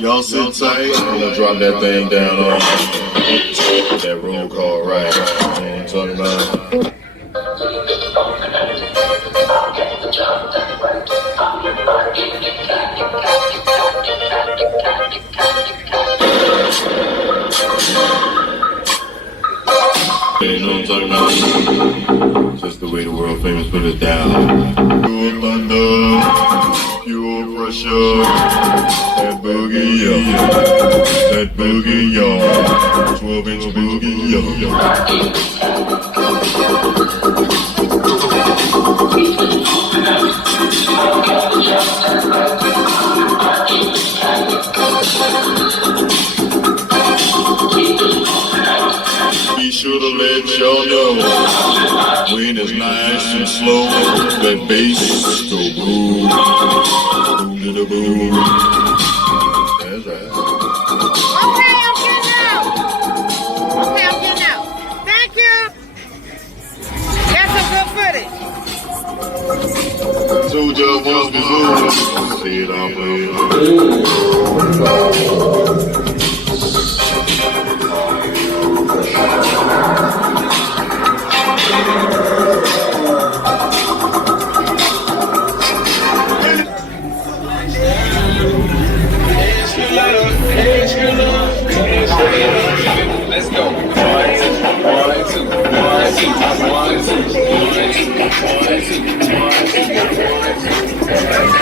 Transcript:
Y'all sit tight. I'm gonna drop that thing down on that roll call right. You know what I'm talking about? You know what I'm talking about? Just the way the world famous put it down. Pure thunder, pure pressure. That boogie, yo. That boogie, yo. 12-inch boogie, yo. Be sure to let y'all know when it's nice and slow, that bass go boom, boom to the boom. That's right. Okay, I'm getting out. Thank you. That's some good footage. Told y'all once before, say it all Let's go. 1, 2, 1, 2, 1, 2, 1, 2, 1, 2, 1, 2, 1, 2.